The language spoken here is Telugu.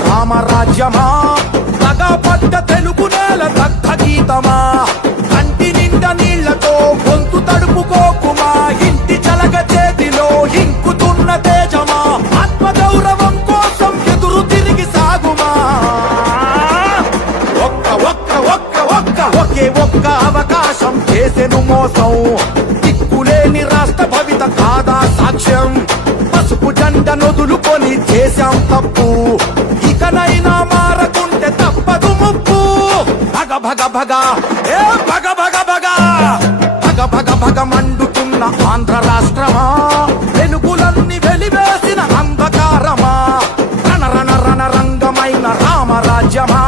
రామరాజ్యమా పగపడ్డ తెలుగు నేల దగ్ధ గీతమా కంటి నిండా నీళ్లతో గొంతు తడుపుకోకుమా ఇంటి చలగ చేతిలో ఇంకుతున్న తేజమా ఆత్మగౌరవం కోసం ఎదురు తిరిగి సాగుమా ఒకే ఒక్క అవకాశం చేసెను మోసం దిక్కులేని రాష్ట్ర భవిత కాదా సాక్ష్యం పసుపు జెండ నొదులుకొని చేశాం తప్పు ఇకనైనా మారకుంటే తప్పదు ముప్పు భగ భగ భగ ఏ భగ భగ భగ భగ భగ భగ మండుతున్న ఆంధ్ర రాష్ట్రమా వెలుగులన్నీ వెలివేసిన అంధకారమా రణ రణ రణ రంగమైన రామరాజ్యమా